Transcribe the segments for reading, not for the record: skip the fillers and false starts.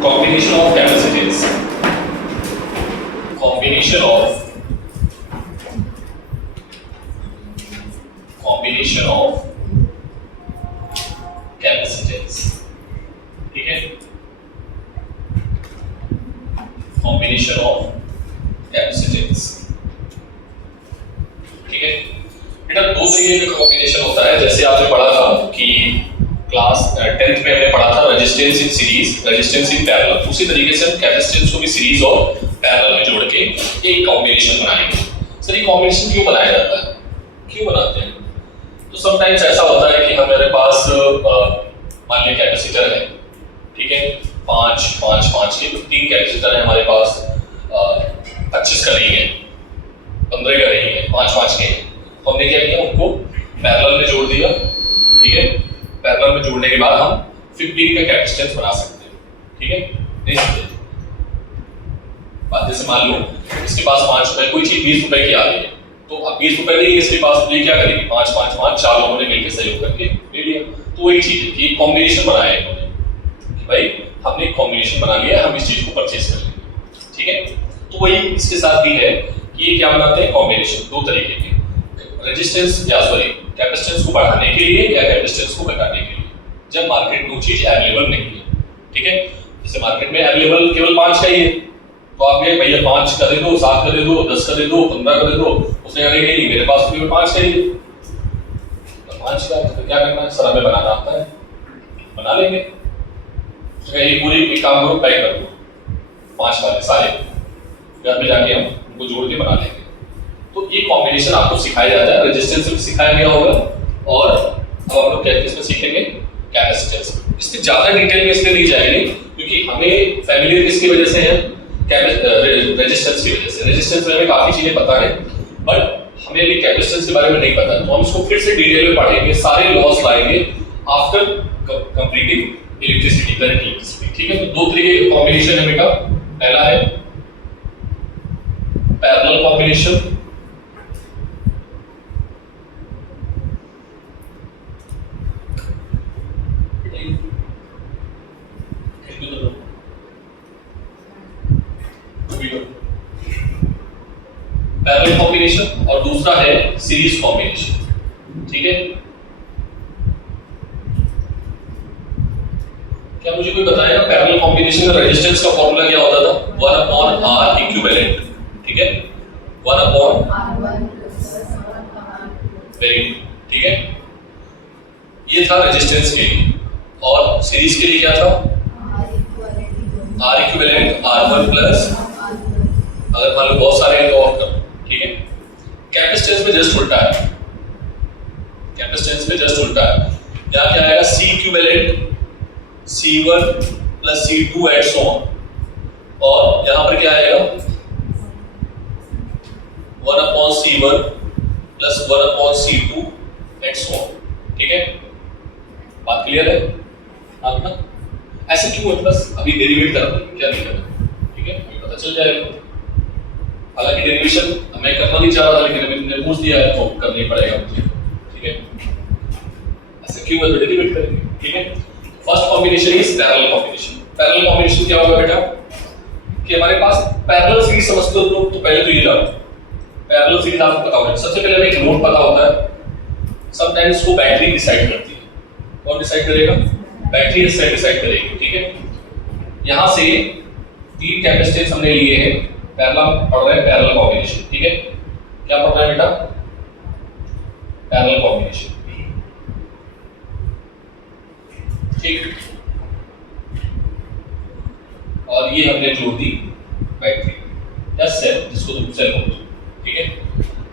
combination of capacitance, combination of capacitance, ठीक है, combination of capacitance, ठीक है बेटा। दो तरीके का कॉम्बिनेशन होता है, जैसे आपने पढ़ा था कि क्लास 10th में हमने पढ़ा था resistance in series, resistance in parallel. उसी तरीके से हम कैपेसिटेंस को भी सीरीज और पैरेलल में जोड़ के एक कॉम्बिनेशन बनाएंगे। सर ये कॉम्बिनेशन क्यों बनाया जाता है, क्यों बनाते हैं? तो समटाइम्स ऐसा होता है कि हमारे पास मान लीजिए कैपेसिटर है, ठीक है, 5 के, तो 3 कैपेसिटर है हमारे पास, 25 का नहीं है, 15 का नहीं है, 5 के। तो हमने क्या किया, उनको पैरेलल में जोड़ दिया, ठीक है। पैरेलल में जोड़ने के बाद हम 15 का कैपेसिटेंस बना सकते हैं, ठीक है। नहीं समझे बात? जैसे मान लो इसके पास 5 रुपए, कोई चीज 20 रुपए की आ रही है, तो अब 20 रुपए नहीं इसके पास, तो ये क्या करेगी, 5 5 5 4 लोगों ने मिलकर सहयोग करके ले लिया। तो वही चीज है कि कॉम्बिनेशन बनाया है इन्होंने कि भाई हमने एक कॉम्बिनेशन बना लिया, हम इस चीज को परचेज कर लेंगे, ठीक है। तो वही इसके साथ भी है कि ये क्या बनाते हैं, कॉम्बिनेशन, दो तरीके के, रेजिस्टेंस या सॉरी कैपेसिटेंस को बढ़ाने के लिए या कैपेसिटेंस को घटाने के लिए, जब मार्केट में वो चीज अवेलेबल नहीं है, ठीक है। जैसे मार्केट में अवेलेबल केवल 5 का ही है, तो आप ये भैया 5 का दे दो, 7 का दे दो, 10 का दे दो, 15 का दे दो, उसने कहा नहीं मेरे पास केवल 5 का ही है, तो 5 का तो क्या करना है, सर हमें बनाना आता है, बना लेंगे। तो ये पूरी एक काम करो, पैक कर दो 5 वाले सारे, घर में जाके हम उनको जोड़ के बना लेंगे। तो ये कॉम्बिनेशन आपको सिखाया जाता है, रेजिस्टेंस में सिखाया गया होगा, और अब हम लोग क्या इसमें सीखेंगे, कैपेसिटेंस। इसके ज्यादा डिटेल में इसलिए नहीं जाएंगे क्योंकि हमें फैमिलियर किसकी वजह से है, रेजिस्टेंस की वजह से। रेजिस्टेंस में हमें काफी चीजें पता है, बट हमें अभी कैपेसिटेंस के बारे में नहीं पता, तो हम इसको फिर से डिटेल में पढ़ेंगे, सारे लॉस लाएंगे after completing electricity, current electricity, ठीक है। तो दो तरीके के कॉम्बिनेशन है बेटा, पहला है पैरेलल कॉम्बिनेशन, पैरेलल कॉम्बिनेशन, और दूसरा है सीरीज कॉम्बिनेशन, ठीक है। क्या मुझे कोई बताएगा पैरेलल कॉम्बिनेशन का रेजिस्टेंस का फॉर्मूला क्या होता था? 1/R इक्विवेलेंट, ठीक है, 1/R, वेरी गुड, ठीक है। ये था रेजिस्टेंस के लिए, और सीरीज के लिए क्या था, R इक्विवेलेंट R1 प्लस, अगर मान लो बहुत सारे हैं तो और कर, ठीक है। कैपेसिटेंस में जस्ट उल्टा है, कैपेसिटेंस में जस्ट उल्टा है, यहाँ क्या आएगा, C equivalent C1 plus C2 and so on, और यहाँ पर क्या आएगा 1/C1 plus 1/C2 eight so on, ठीक है। बात क्लियर है आपका? ऐसे क्यों है, बस अभी डेरिवेट कर रहा हूं, क्या नहीं करना, ठीक है, अभी पता चल जाएगा। हालांकि डेरिवेशन मैं करना नहीं चाह रहा था, लेकिन अभी तुमने पूछ दिया है तो करना ही पड़ेगा मुझे, ठीक है। ऐसे क्यों है तो डेरिवेट करेंगे, ठीक है। First combination is parallel combination. Parallel combination क्या होगा बेटा, कि हमारे पास पैरेलल सीरीज समझते हो तो पहले तो ये जानो, पैरेलल सीरीज आपको पता होगा। सबसे पहले हमें एक लोड पता होता है, समटाइम्स वो बैटरी डिसाइड करती है। कौन डिसाइड करेगा, बैटरी डिसाइड करेगी, ठीक है। यहां से 3 कैपेसिटेंस हमने लिए हैं, पैरेलल पढ़ रहे हैं, पैरेलल कॉम्बिनेशन, ठीक है। क्या पढ़ रहे हैं बेटा, पैरेलल कॉम्बिनेशन, ठीक। और ये हमने जोड़ दी बैटरी या सेल, जिसको तुम सेल बोलते हो, ठीक है।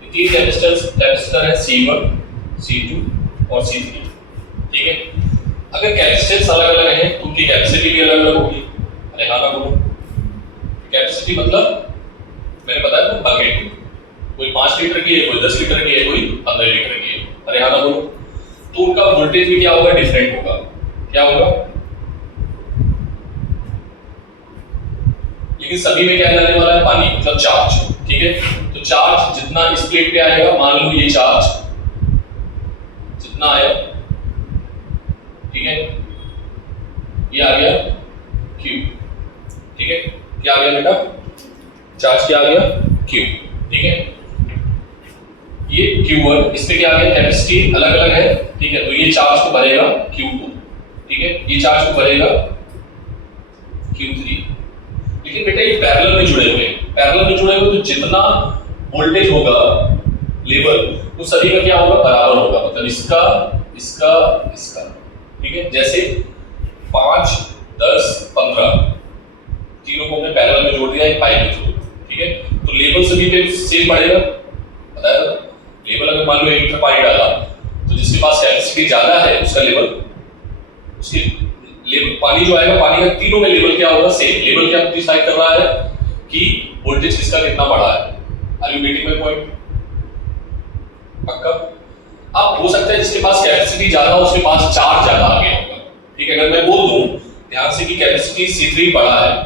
ये 3 कैपेसिटर है, C1, C2 और C3, ठीक है। अगर कैपेसिटेंस अलग अलग है तो उनकी कैपेसिटी भी अलग अलग होगी। अरे हाँ ना बोलो, कैपेसिटी मतलब मैंने बताया था बकेट, कोई 5 लीटर की है, कोई 10 लीटर की है, कोई 15 लीटर की है। अरे हाँ ना बोलो, तो उनका वोल्टेज भी क्या होगा, डिफरेंट होगा। क्या होगा, लेकिन सभी में क्या जाने वाला है, पानी, मतलब चार्ज, ठीक है। तो चार्ज जितना इस प्लेट पे आएगा, मान लो ये चार्ज जितना आया, ठीक है, ये आ गया Q, ठीक है, क्या आ गया बेटा, चार्ज क्या आ गया, Q, ठीक है। ये Q1, इसमें क्या आ गया, कैपेसिटी अलग अलग है, ठीक है, तो ये चार्ज को भरेगा Q2, ठीक है, ये चार्ज को भरेगा Q3। लेकिन बेटा ये पैरेलल में जुड़े हुए हैं, पैरेलल में जुड़े हुए तो जितना वोल्टेज होगा लेवल वो सभी का क्या होगा, बराबर होगा, मतलब इसका इसका इसका, ठीक है। जैसे 5 10 15 तीनों को हमने पैरेलल में जोड़ दिया एक पाइप में जोड़, ठीक है, तो लेवल सभी पे सेम बढ़ेगा, बताया था। लेवल अगर मान लो 1 लीटर पानी डाला तो जिसके पास कैपेसिटी ज्यादा है उसका लेवल, उसके लेवल पानी जो आएगा, पानी का तीनों में लेवल क्या होगा, सेम। लेवल क्या डिसाइड कर रहा है कि वोल्टेज किसका कितना बढ़ा है। Are you getting my point? पक्का? अब हो सकता है जिसके पास कैपेसिटी ज्यादा हो उसके पास चार्ज ज्यादा आ गया होगा, ठीक है। अगर मैं बोल दूं ध्यान से कि कैपेसिटी C3 बड़ा है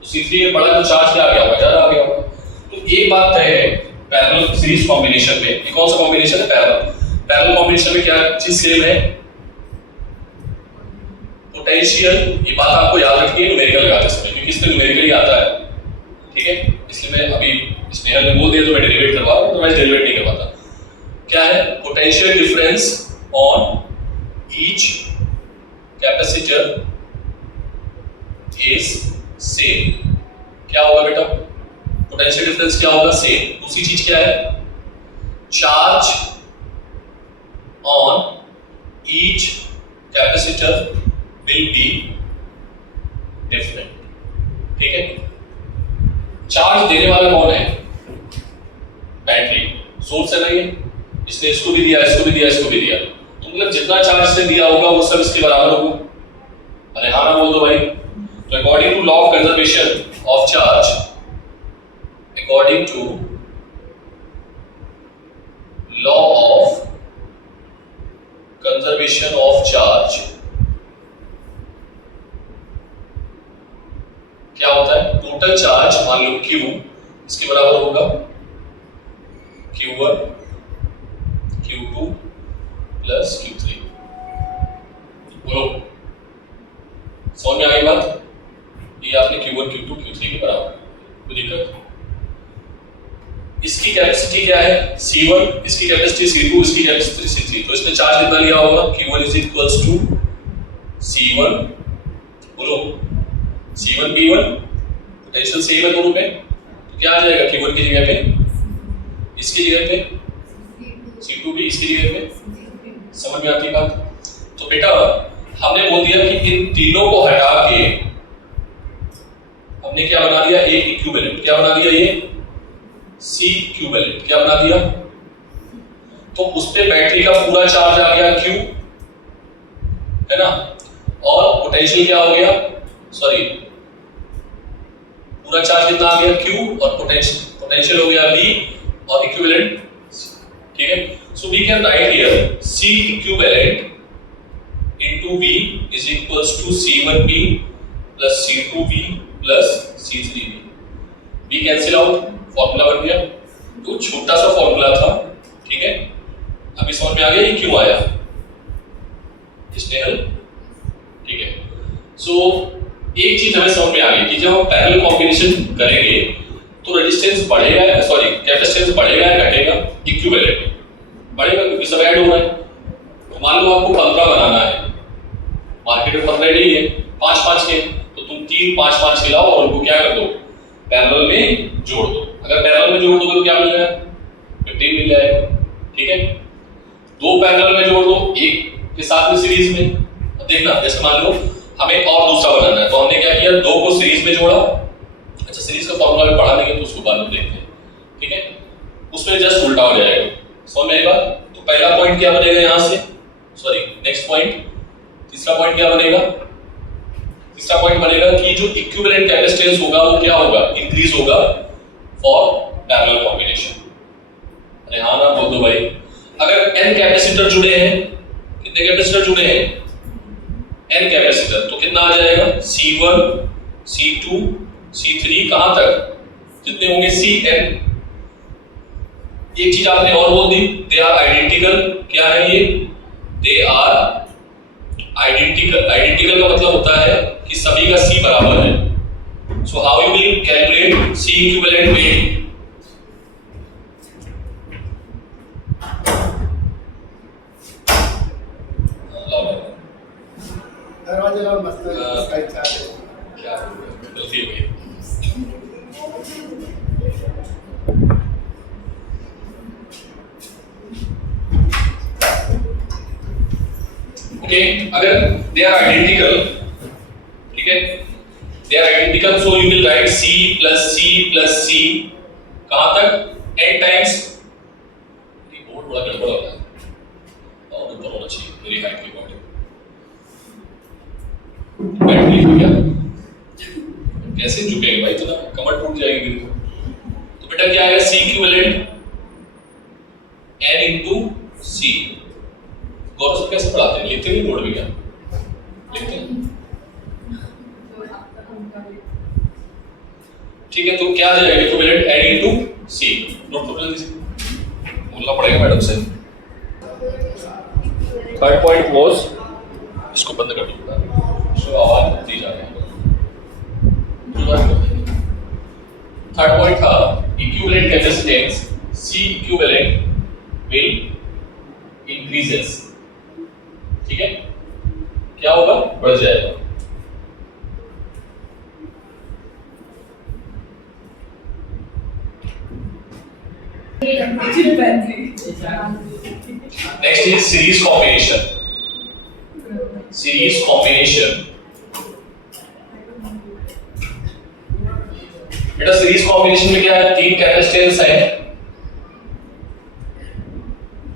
तो C3 में बड़ा तो चार्ज क्या आ गया होगा, ज्यादा आ गया होगा। तो एक बात तय है पैरेलल सीरीज कॉम्बिनेशन में, ये कौन सा कॉम्बिनेशन है, पैरेलल कॉम्बिनेशन में क्या चीज सेम है, पोटेंशियल। ये बात आपको याद रखनी है न्यूमेरिकल लगाते समय, क्योंकि इसमें न्यूमेरिकल ही आता है, ठीक है। इसलिए मैं अभी स्नेहल ने बोल दिया तो मैं डेरिवेट करवा रहा हूं, तो मैं डेरिवेट नहीं करवाता। क्या है, potential difference on each capacitor is same. क्या होगा बेटा, पोटेंशियल डिफरेंस क्या होगा, सेम। दूसरी चीज क्या है, charge on each capacitor will be different, ठीक है। चार्ज देने वाला कौन है, बैटरी, सोर्स है ना ये, इसने इसको भी दिया, इसको भी दिया, इसको भी दिया, तो मतलब जितना चार्ज इसने दिया होगा वो सब इसके बराबर होगा। अरे हाँ ना बोल दो भाई। तो according to law of conservation of charge, according to law of conservation of charge क्या होता है, टोटल चार्ज मान लो Q इसके बराबर होगा Q1 Q2 प्लस Q3। बोलो समझ में आ गई बात? ये आपने Q1 Q2 Q3 के बराबर, कोई दिक्कत? इसकी कैपेसिटी क्या है, C1, इसकी कैपेसिटी C2, इसकी कैपेसिटी C3, तो इसने चार्ज कितना लिया होगा, Q1 is equals to C1, बोलो C1 P1, पोटेंशियल सेम है दोनों पे, तो क्या आ जाएगा, Q1 की जगह पे, इसकी जगह पे C2 भी, इसकी जगह पे। समझ में आती बात? तो बेटा हमने बोल दिया कि इन तीनों को हटा के हमने क्या बना दिया, एक इक्विवेलेंट, क्या बना दिया, ये C इक्विवेलेंट, क्या बना दिया, तो उस पे बैटरी का पूरा चार्ज आ गया Q, है ना, और पोटेंशियल क्या हो गया, सॉरी पूरा चार्ज कितना आ गया Q, और पोटेंशियल हो गया V और इक्विवेलेंट, ठीक है। So we can write here C equivalent into V is equals to C1V plus C2V plus C3V। V cancel out, formula बन गया, तो छोटा सा फॉर्मूला था, ठीक है। अभी समझ में आ गया ये क्यों आया, इसने हल, ठीक है। सो एक चीज हमें समझ में आ गई कि जब हम पैरेलल कॉम्बिनेशन करेंगे तो रेजिस्टेंस बढ़ेगा, सॉरी कैपेसिटेंस बढ़ेगा या घटेगा, इक्विवेलेंट बढ़ेगा क्योंकि सब ऐड हो रहा है। तो मान लो आपको 15 बनाना है, मार्केट में 15 नहीं है, 5-5 के, तो तुम 3 5-5 के लाओ और उनको क्या कर दो, पैरेलल में जोड़ दो। अगर पैरेलल में जोड़ दोगे तो क्या मिल जाएगा, 15 मिल जाएगा, ठीक है। दो पैरेलल में जोड़ दो, एक के साथ में सीरीज में। अब देखना, जैसे मान लो हमें और दूसरा बनाना है, तो हमने क्या किया, दो को सीरीज में जोड़ा। अच्छा सीरीज का फॉर्मूला में पढ़ा लेंगे तो उसको बाद में देखते हैं, ठीक है। उसमें जस्ट उल्टा हो जाएगा, समझ में आई बात? तो पहला पॉइंट क्या बनेगा यहां से, सॉरी नेक्स्ट पॉइंट, तीसरा पॉइंट क्या बनेगा, तीसरा पॉइंट बनेगा कि जो इक्विवेलेंट कैपेसिटेंस होगा वो क्या होगा, इंक्रीज होगा फॉर पैरेलल कॉम्बिनेशन। अरे हाँ ना बोल दो भाई। अगर n कैपेसिटर जुड़े हैं, कितने कैपेसिटर जुड़े हैं, n कैपेसिटर, तो कितना आ जाएगा, C1 C2 C3 कहां तक, कितने होंगे, Cn। एक चीज आपने और बोल दी, दे आर आइडेंटिकल, क्या है ये, दे आर आइडेंटिकल। आइडेंटिकल का मतलब होता है कि सभी का C बराबर है, So how you will calculate C equivalent weight? दरवाजे लाओ मस्त साइड से आते क्या गलती हो गई? ओके, अगर दे आर आइडेंटिकल, ठीक है, they are identical, so you will write C plus C कहां तक n टाइम्स। ये बहुत बड़ा गड़बड़ हो रहा है और ऊपर होना चाहिए मेरी हाइट के अकॉर्डिंग। बैटरी हो गया, कैसे झुकेंगे भाई, तो ना कमर टूट जाएगी मेरी। तो बेटा क्या आएगा C equivalent n into C। गौरव सर कैसे पढ़ाते हैं, लिखते नहीं बोर्ड में क्या लिखते हैं? ठीक है, तो क्या आ जाएगा equivalent n into C। Note कर लीजिए, बोलना पड़ेगा मैडम से। थर्ड पॉइंट वाज, इसको बंद कर दूंगा, सो आवाज दी जा रही है। थर्ड पॉइंट था equivalent capacitance C equivalent will increases. ठीक है, क्या होगा, बढ़ जाएगा। Next is series combination. Series combination, बेटा सीरीज कॉम्बिनेशन में क्या है, तीन कैपेसिटेंस है,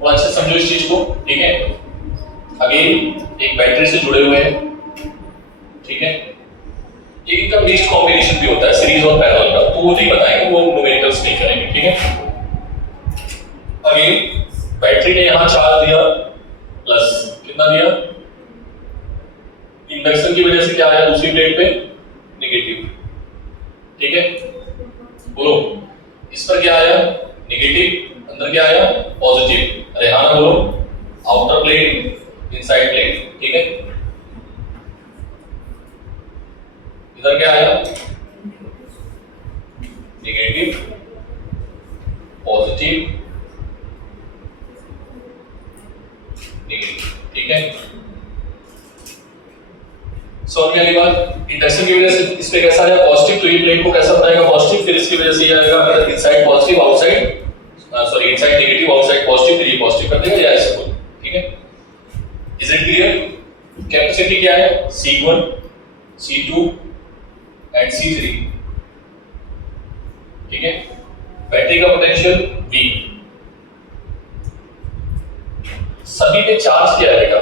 थोड़ा अच्छे समझो इस चीज को, ठीक है। अगेन एक बैटरी से जुड़े हुए हैं, ठीक है। एक इनका मिक्स्ड कॉम्बिनेशन भी होता है सीरीज और पैरेलल का, तो वो नहीं बताएंगे, वो न्यूमेरिकल्स नहीं करेंगे, ठीक है। अगेन बैटरी ने यहां चार्ज दिया प्लस, कितना दिया, इंडक्शन की वजह से क्या आया दूसरी प्लेट पे, नेगेटिव, ठीक है। बोलो इस पर क्या आया, नेगेटिव, अंदर क्या आया, पॉजिटिव। अरे हाँ ना बोलो, आउटर प्लेट इनसाइड प्लेट, ठीक है। इधर क्या आया, नेगेटिव, पॉजिटिव, नेगेटिव, ठीक है। समझ में आने बात, इंडक्शन की वजह से इस पे कैसा आया, पॉजिटिव, तो ये प्लेट को कैसा बनाएगा, पॉजिटिव, फिर इसकी वजह से ये आएगा inside positive, outside sorry inside negative, outside positive, फिर ये पॉजिटिव कर देगा, या ऐसे बोल, ठीक है। Is it clear? कैपेसिटी क्या है, C1, C2 एंड C3, ठीक है। बैटरी का पोटेंशियल V, सभी पे चार्ज क्या है बेटा,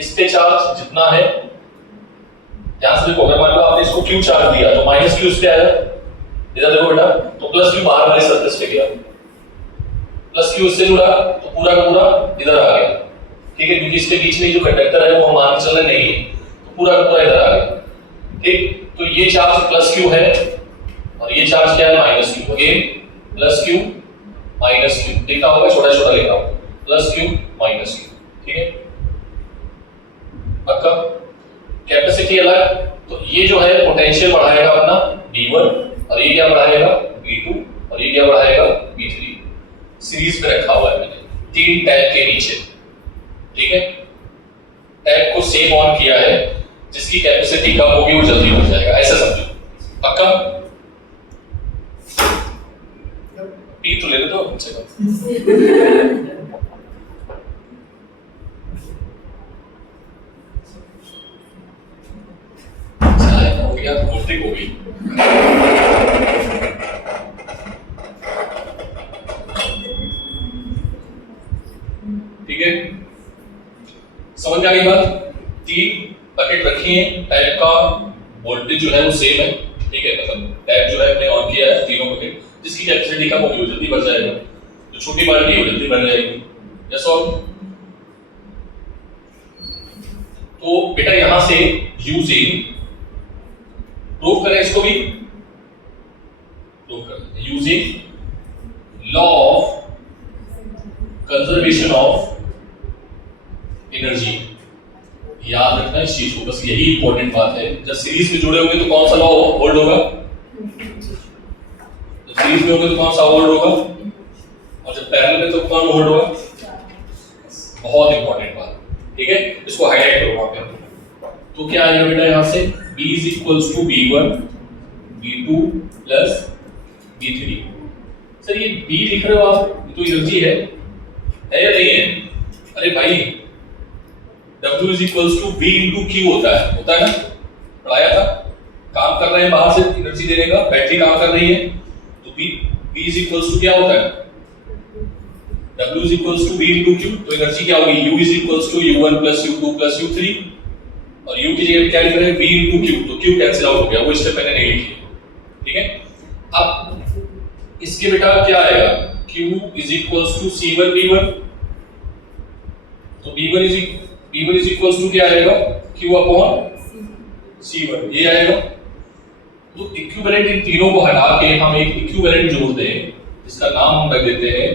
इस पे चार्ज जितना है, यहां से देखो, अगर मान लो आपने इसको Q चार्ज दिया तो माइनस Q इस पे आया, इधर देखो बेटा, तो प्लस Q बाहर वाले सरफेस पे गया, प्लस Q इससे जुड़ा तो पूरा का पूरा इधर आ गया, ठीक है, क्योंकि इसके बीच में जो कंडक्टर है वो हम मान के चल रहे नहीं है, तो पूरा का पूरा इधर आ गया, ठीक। तो ये चार्ज प्लस Q है और ये चार्ज क्या है, minus Q। Again plus Q minus Q, लिखा होगा, छोटा छोटा लिखा होगा, प्लस Q माइनस Q, ठीक है। पक्का? कैपेसिटी अलग, तो ये जो है पोटेंशियल बढ़ाएगा अपना V1 और ये क्या बढ़ाएगा, V2 और ये क्या बढ़ाएगा, V3। सीरीज में रखा हुआ है मैंने, तीन टैप के नीचे, ठीक है। टैप को सेम ऑन किया है, जिसकी कैपेसिटी कम होगी वो जल्दी हो जाएगा, ऐसा समझो। पक्का? पी तो ले लो तो हमसे हो गया, वोल्टेज हो गई। ठीक है, समझ में आ गई बात। तीन बकेट रखी है, टैप का वोल्टेज जो है वो सेम है, ठीक है, मतलब टैप जो है हमने ऑन किया है, तीनों बकेट, जिसकी कैपेसिटी कम होगी वो जल्दी बढ़ जाएगा, जो छोटी बाल्टी है वो जल्दी बढ़ जाएगी। यस और तो बेटा यहां से यूजिंग, प्रूव करें इसको भी, प्रूव करें using law of conservation of energy. याद रखना इस चीज को, बस यही इंपॉर्टेंट बात है। जब सीरीज में जुड़े होंगे तो कौन सा लॉ होल्ड होगा, तो सीरीज में होगा तो कौन सा ओवरलोड होगा, और जब पैरेलल में तो कौन ओवरलोड होगा। बहुत इंपॉर्टेंट बात, ठीक है, इसको हाईलाइट करो वहां पे। तो क्या आएगा बेटा यहाँ से, B is equals to B1 B2 plus B3। Sir ये B लिख रहे हो आप, ये तो एनर्जी है या नहीं है? अरे भाई W is equals to B into Q होता है ना, पढ़ाया था। काम कर रहे हैं बाहर से एनर्जी देने का, बैटरी काम कर रही है तो B is equals to क्या होता है, W is equals to B into Q। तो एनर्जी क्या होगी, U is equals to U1 plus U2 plus U3, और U की जगह क्या लिख रहे हैं, V into Q, तो Q कैंसिल आउट हो गया, वो स्टेप मैंने नहीं लिखी, ठीक है। अब इसके बेटा क्या आएगा, Q is equals to C1 V1, तो B1 is equals to क्या आएगा, Q upon C1, ये आएगा। तो इक्विवेलेंट इन तीनों को हटा के हम एक इक्विवेलेंट जोड़ दें, इसका नाम हम रख देते हैं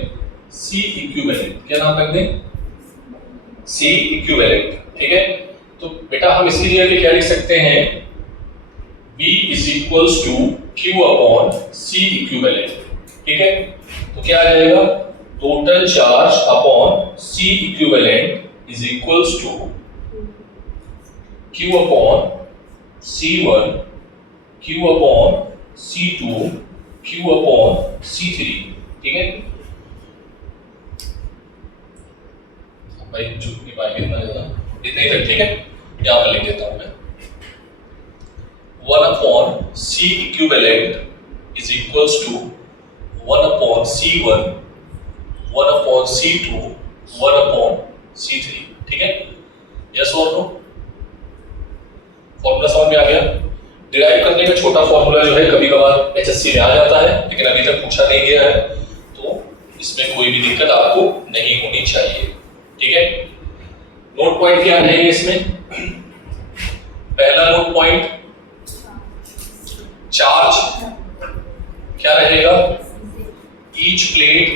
C इक्विवेलेंट। क्या नाम रख दें, C इक्विवेलेंट, ठीक है। तो बेटा हम इसकी जगह क्या लिख सकते हैं, B is equals to Q upon C equivalent, ठीक है। तो क्या आ जाएगा, total charge upon C equivalent is equals to Q upon C1 Q upon C2 Q upon C3, ठीक है। भाई चुप नहीं पाएंगे इतना ज्यादा, इतने ही तक, ठीक है। यहाँ पर लिख देता हूं मैं, 1 upon C equivalent is equals to 1 upon C1 1 upon C2 1 upon C3, ठीक है। यस और नो, फॉर्मूला समझ में आ गया। डिराइव करने का छोटा फॉर्मूला जो है कभी कभार एचएससी में आ जाता है, लेकिन अभी तक पूछा नहीं गया है, तो इसमें कोई भी दिक्कत आपको नहीं होनी चाहिए, ठीक है। नोट पॉइंट क्या रहेंगे इसमें, पहला नोट पॉइंट चार्ज क्या रहेगा, ईच प्लेट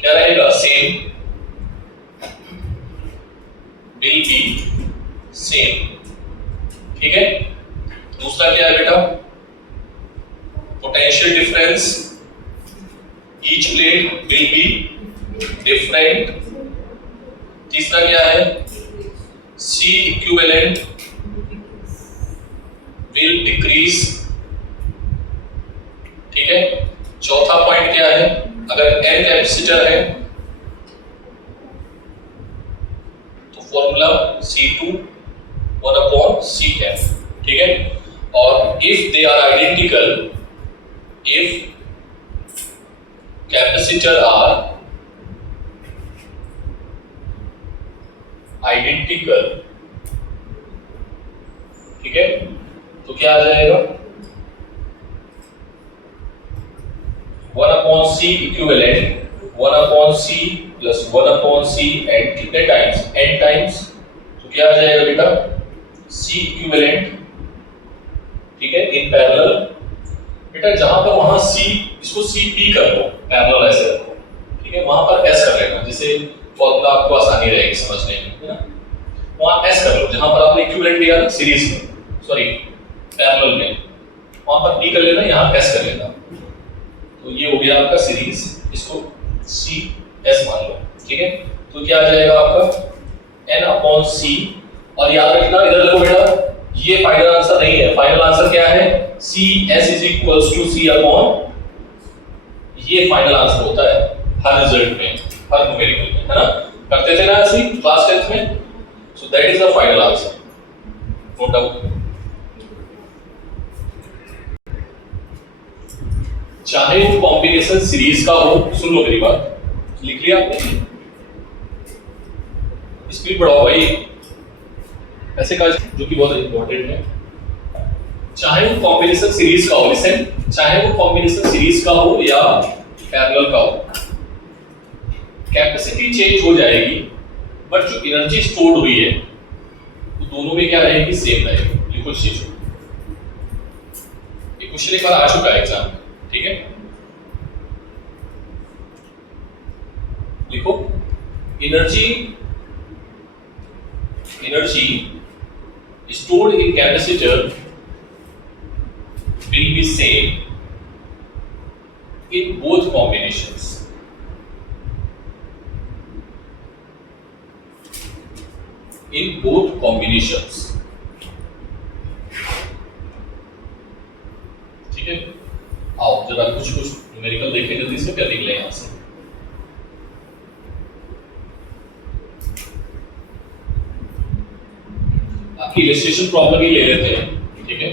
क्या रहेगा, सेम, विल बी सेम, ठीक है। दूसरा क्या है बेटा, potential difference, each plate will be different. तीसरा क्या है, सी इक्विवेलेंट विल डिक्रीज, ठीक है। चौथा पॉइंट क्या है, अगर एन कैपेसिटर है तो फॉर्मूला C2 1 upon Cm, ठीक है। और if they are identical, if capacitor are identical, ठीक है, तो क्या आ जाएगा, 1 upon C equivalent 1 upon C plus 1 upon C and कितने टाइम्स, n टाइम्स, तो क्या आ जाएगा बेटा, C equivalent, ठीक है, इन पैरेलल। बेटा जहां पर वहां C, इसको CP कर दो, पैरेलल ऐसे रखो, ठीक है, वहां पर S कर लेना, जिससे फॉर्मूला आपको आसानी रहेगी समझने में, है ना। वहां S कर लो, जहां पर आपने इक्विवेलेंट लिया ना सीरीज में, सॉरी पैरेलल में, वहां पर P कर लेना, यहां S कर लेना। तो ये हो गया आपका सीरीज, इसको CS मान लो, ठीक है। तो क्या आ जाएगा आपका N upon C, और याद रखना इधर देखो बेटा, ये फाइनल आंसर नहीं है, फाइनल आंसर क्या है, CS is equals to C upon, ये फाइनल आंसर होता है हर रिजल्ट में, हर न्यूमेरिकल में, है ना, करते थे ना ऐसे क्लास 10th में। So that is the final answer, note down. चाहे वो कॉम्बिनेशन सीरीज का हो, सुन लो मेरी बात, लिख लिया आपने, स्पीड बढ़ाओ भाई, ऐसे का जो कि बहुत इंपॉर्टेंट है। चाहे वो कॉम्बिनेशन सीरीज का हो, लिसन, चाहे वो कॉम्बिनेशन सीरीज का हो या पैरेलल का हो, कैपेसिटी चेंज हो जाएगी, बट जो एनर्जी स्टोर्ड हुई है वो दोनों में क्या रहेगी, सेम रहेगी। लिखो चीज, ये क्वेश्चन एक बार आ चुका है एग्जाम में, ठीक है। लिखो, energy stored in capacitor will be same in both combinations. In both combinations. ठीक है, आओ जरा कुछ न्यूमेरिकल देखें जल्दी से, क्या निकले यहां से। आपकी इलस्ट्रेशन प्रॉब्लम ही ले लेते हैं, ठीक है।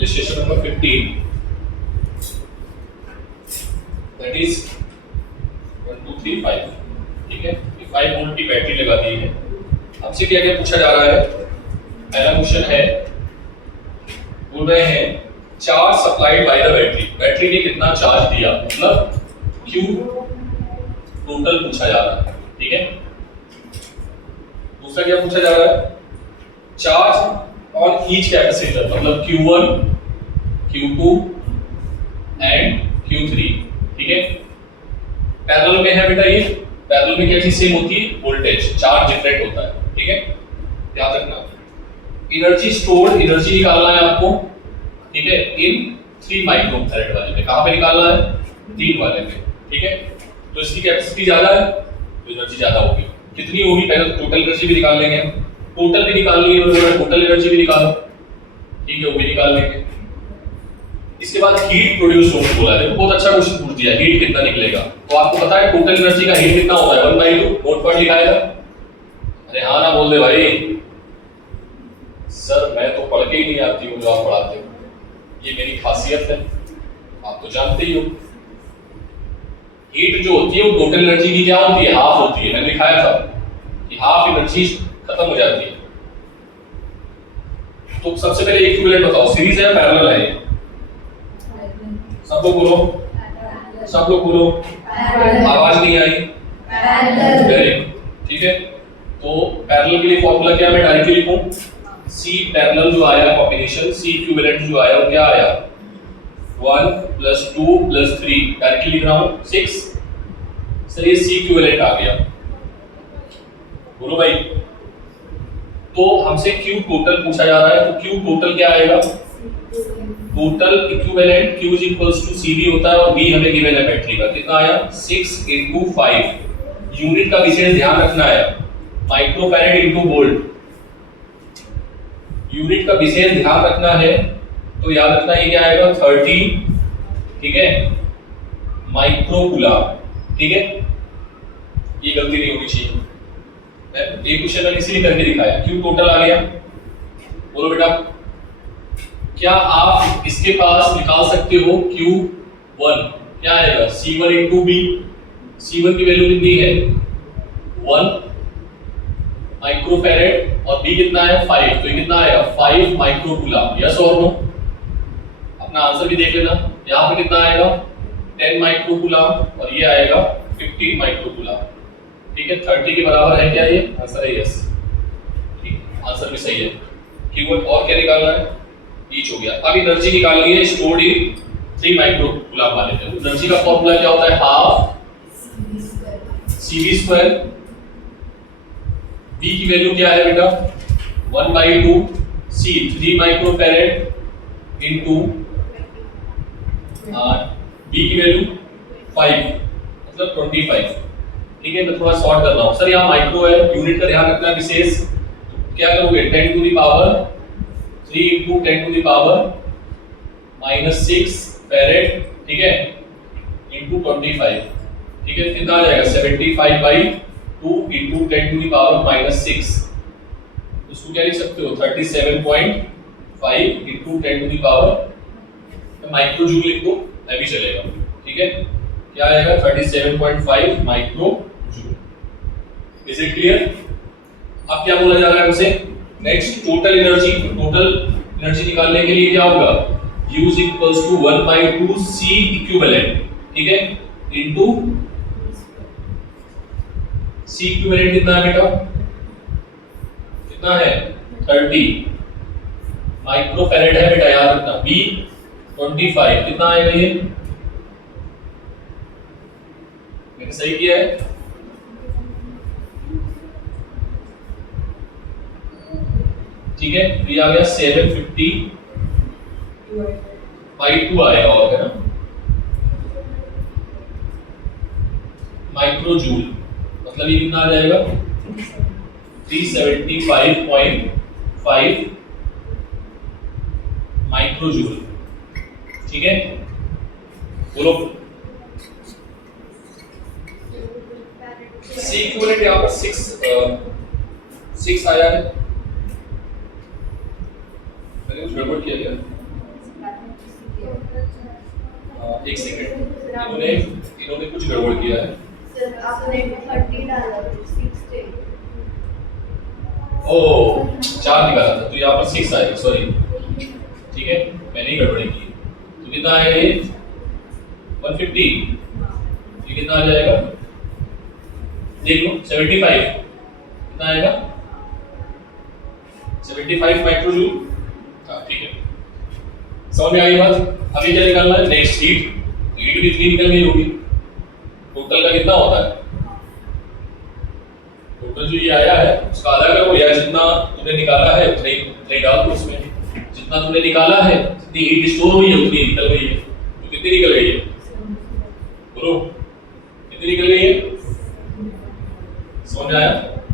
Illustration number 15, that is 1 2 3 5, ठीक है। 5 वोल्ट की बैटरी लगा दी है। हमसे क्या क्या पूछा जा रहा है? पहला क्वेश्चन है, बोल रहे हैं charge supplied by the battery, battery ने कितना चार्ज दिया, मतलब Q टोटल पूछा जा रहा है, ठीक है। दूसरा क्या पूछा जा रहा है? चार्ज ऑन ईच कैपेसिटर, मतलब Q1, Q2 एंड Q3, ठीक है। पैरेलल में है बेटा, ये पैरेलल में क्या चीज सेम होती है? वोल्टेज, चार्ज डिफरेंट होता है, ठीक है, याद रखना। एनर्जी स्टोर्ड, एनर्जी निकालना है आपको, ठीक है, इन 3 माइक्रोफैराड वाले में। कहां पे निकालना है? 3 वाले में, ठीक है। तो इसकी कैपेसिटी ज्यादा है तो एनर्जी ज्यादा होगी। कितनी होगी? पहले टोटल एनर्जी भी निकाल लेंगे, टोटल भी निकाल ली है, टोटल एनर्जी भी निकालो, ठीक है, वो भी निकाल लेंगे। इसके बाद हीट प्रोड्यूस होगी बोला है, बहुत अच्छा क्वेश्चन पूछ दिया, हीट कितना निकलेगा। तो आपको पता है टोटल एनर्जी का हीट कितना होता है? 1/2, नोट पॉइंट लिखाएगा। अरे हाँ ना बोल दे भाई, सर मैं तो पढ़ के ही नहीं आती हूँ जो आप पढ़ाते हो, ये मेरी खासियत है, आप तो जानते ही हो। हीट जो होती है वो टोटल एनर्जी की क्या होती है? हाफ होती है, मैंने लिखाया था कि हाफ एनर्जी खत्म हो जाती है। तो सबसे पहले इक्विवेलेंट बताओ, सीरीज है या पैरेलल है? सब लोग बोलो, सब लोग बोलो, आवाज नहीं आई, वेरी गुड, ठीक है। तो पैरेलल के लिए फॉर्मूला क्या, मैं डायरेक्टली लिखूं? सी पैरेलल जो आया कॉम्बिनेशन, सी इक्विवेलेंट जो आया वो क्या आया? 1 + 2 + 3, डायरेक्टली लिख रहा हूं 6। सर ये सी इक्विवेलेंट आ गया, बोलो भाई। तो हमसे Q टोटल पूछा जा रहा है, तो Q टोटल क्या आएगा? टोटल इक्विवेलेंट Q = CV होता है, और V हमें गिवन है बैटरी का, कितना आया? 6 × 5। यूनिट का विशेष ध्यान रखना है, माइक्रोफैरेड × वोल्ट, यूनिट का विशेष ध्यान रखना है। तो याद रखना ये क्या आएगा? 30, ठीक है, माइक्रोकूलम, ठीक है। ये गलती नहीं होनी चाहिए, एक क्वेश्चन में इसीलिए करके दिखाया। Q टोटल आ गया, बोलो बेटा। क्या आप इसके पास निकाल सकते हो? Q1 क्या आएगा? C1 × B, C1 की वैल्यू कितनी है? 1 माइक्रोफैरेड, और B कितना है? 5, तो ये कितना आएगा? 5 माइक्रोकूलम, यस और नो? अपना आंसर भी देख लेना, यहाँ पे कितना आएगा? 10 माइक्रोकूलम, और ये आएगा 15 माइक्रोकूलम, ठीक है। 30 के बराबर है क्या? ये आंसर है यस, ठीक, आंसर भी सही है। कीवर्ड और क्या निकालना है? ईच हो गया। अब एनर्जी निकालनी है स्टोर्ड इन 3 माइक्रोकूलम वाले में। एनर्जी का फॉर्मूला क्या होता है? Half CV²। B की वैल्यू क्या है बेटा? 1/2 C, 3 माइक्रोफैरेड इनटू B की वैल्यू 5, मतलब 25, ठीक है। मैं थोड़ा शॉर्ट कर रहा हूं सर, यहाँ माइक्रो है, यूनिट का ध्यान रखना विशेष। तो क्या करोगे? 10 to the power 3 × 10 to the power -6 farad, ठीक है, इनटू 25, ठीक है। कितना आ जाएगा? 75/2 × 10 टू द पावर -6, उसको क्या लिख सकते हो? 37.5 × 10 to the power, micro joule लिख दो, भी चलेगा, ठीक है। क्या आएगा? 37.5 micro joule. Is it clear? अब क्या बोला जा रहा है हमसे? Next total energy. Total energy निकालने के लिए क्या होगा? U = 1/2 C इक्विवेलेंट, ठीक है, इनटू सी इक्विवेलेंट कितना है बेटा, कितना है 30 माइक्रोफैरेड है बेटा, याद रखना। बी 25 कितना आएगा ये, मैंने सही किया है, ठीक है। तो ये आ गया 750/2 आएगा, और है ना माइक्रोजूल, मतलब ये कितना आ जाएगा 375.5 माइक्रोजूल, ठीक है। बोलो सी इक्विवेलेंट यहाँ पर 6 आया है, मैंने कुछ गड़बड़ किया क्या? एक सेकंड, इन्होंने कुछ गड़बड़ किया है। सर आपने 30 डाला तो 6 थे। ओह 4 निकाला था, तो यहाँ पर 6 आएगा, सॉरी, ठीक है, मैंने ही गड़बड़ी की। तो कितना आएगा ये 150, ये कितना आ जाएगा देख लो 75, कितना आएगा 75 माइक्रोजूल, हाँ ठीक है, समझ में आई बात। अब ये क्या निकालना है, नेक्स्ट हीट भी 3 निकल गई होगी, टोटल का कितना होता है, टोटल जो ये आया है उसका आधा करो, या जितना तूने निकाला है उतना ही डाल दो उसमें, जितना तूने निकाला है जितनी हीट स्टोर हुई है उतनी निकल गई है। तो कितनी निकल गई है, बोलो कितनी निकल गई है, समझ में आया?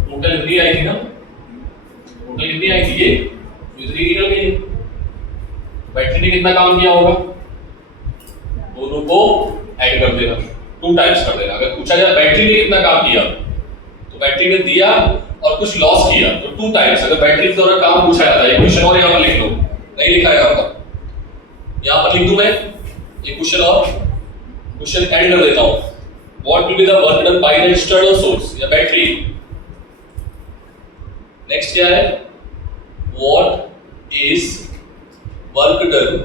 टोटल इतनी आई थी ना, टोटल कितनी आई थी ये, इतनी निकल गई है। बैटरी ने कितना काम किया होगा, दोनों को ऐड कर देना, 2 टाइम्स कर देना। अगर पूछा जाए बैटरी ने कितना काम किया, तो बैटरी ने दिया और कुछ लॉस किया, तो 2 टाइम्स। अगर बैटरी के दौरान काम पूछा जाता है, क्वेश्चन और यहाँ पर लिख लो, नहीं लिखा है यहाँ पर लिख दूं मैं ये क्वेश्चन, और क्वेश्चन ऐड कर देता हूं। What will be the work done by the external source या बैटरी। नेक्स्ट क्या है, what is work done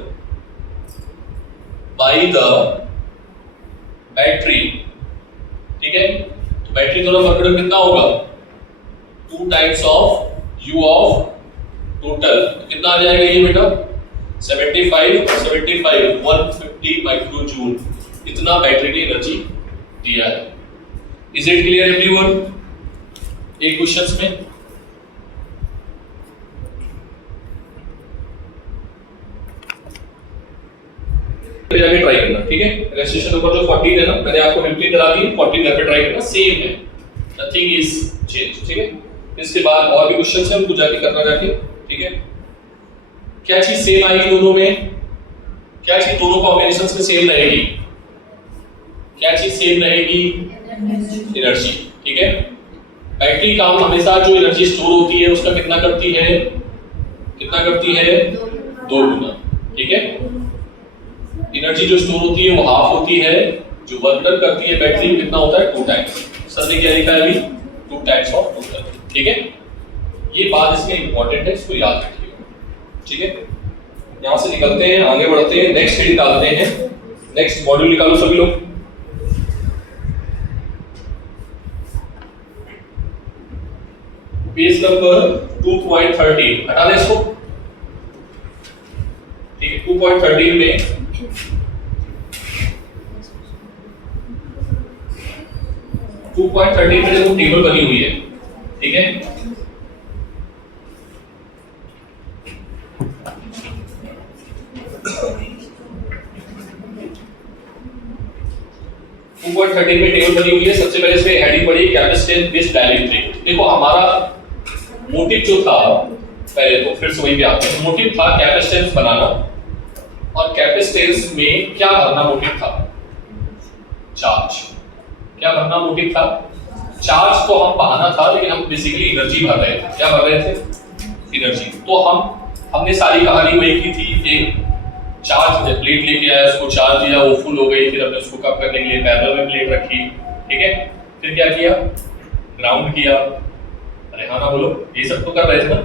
by the battery, ठीक है। तो बैटरी द्वारा वर्क डन कितना होगा, 2 times of U of total, कितना आ जाएगा ये बेटा 75 150 माइक्रोजूल, इतना बैटरी ने एनर्जी दिया है। इज इट क्लियर एवरीवन, एक क्वेश्चंस में। जाके ट्राई करना, ठीक है। रजिस्ट्रेशन नंबर जो 14 है ना, मैंने आपको रिप्लाई करा दी, 14 घर पे ट्राई करना, सेम है, नथिंग इज चेंज, ठीक है। इसके बाद और भी क्वेश्चंस हैं, उनको जाके करना जाके, ठीक है। क्या चीज सेम आएगी दोनों में, क्या चीज दोनों कॉम्बिनेशंस में सेम रहेगी, क्या चीज सेम रहेगी, एनर्जी, ठीक है। बैटरी काम हमेशा जो एनर्जी स्टोर होती है उसका कितना करती है, 2 गुना, ठीक है। एनर्जी जो स्टोर होती है वो हाफ होती है, जो वर्क डन करती है बैटरी कितना होता है 2 टाइम्स। सर ने क्या लिखा है अभी 2 टाइम्स ऑफ टोटल, ठीक है। ये बात इसमें इंपॉर्टेंट है, इसको याद रखिएगा, ठीक है। यहां से निकलते हैं, आगे बढ़ते हैं, नेक्स्ट हीट निकालते हैं। नेक्स्ट मॉड्यूल निकालो सभी लोग। पेज नंबर 2.13 हटा दे इसको, ठीक है। 2.13 में 2.13 में देखो टेबल बनी हुई है, ठीक है। में टेबल बनी हुई है। सबसे पहले इसमें हेडिंग पड़ी कैपेसिटेंस बेस्ड डाइलेक्ट्रिक। देखो हमारा मोटिव जो था, पहले तो फिर से वही पे आते हैं, मोटिव था कैपेसिटेंस बनाना, और कैपेसिटेंस में क्या भरना मोटिव था, चार्ज। क्या भरना मोटिव था, चार्ज तो हम बहाना था, लेकिन हम बेसिकली एनर्जी भर रहे थे। क्या भर रहे थे, एनर्जी। तो हमने सारी कहानी वही की थी, एक चार्ज प्लेट लेके आया, उसको चार्ज दिया, वो फुल हो गई, फिर हमने उसको कप करने के लिए पैरेलल में प्लेट रखी, ठीक है। फिर क्या किया, ग्राउंड किया, अरे हाँ ना बोलो, ये सब तो कर रहे थे ना।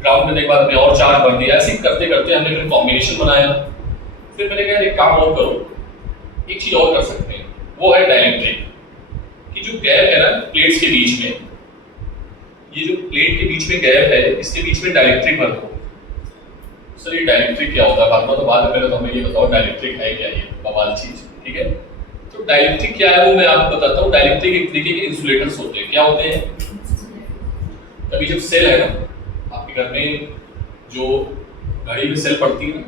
ग्राउंड करने के बाद हमने और चार्ज भर दिया, ऐसे करते करते हमने फिर कॉम्बिनेशन बनाया। फिर मैंने कहा एक काम और करो, एक चीज और कर सकते हैं, वो है डाइलेक्ट्रिक। कि जो गैप है ना प्लेट्स के बीच में, ये जो प्लेट के बीच में गैप है, इसके बीच में डाइलेक्ट्रिक बना हो। सर ये डाइलेक्ट्रिक क्या होता है, बाद में तो बाद में, पहले तो हमें ये बताओ डाइलेक्ट्रिक है क्या, ये बवाल चीज, ठीक है। तो डाइलेक्ट्रिक क्या है वो मैं आपको बताता हूँ। डाइलेक्ट्रिक एक तरीके के इंसुलेटर्स होते हैं। क्या होते हैं? कभी जब सेल है ना आपके घर में, जो घड़ी में सेल पड़ती है,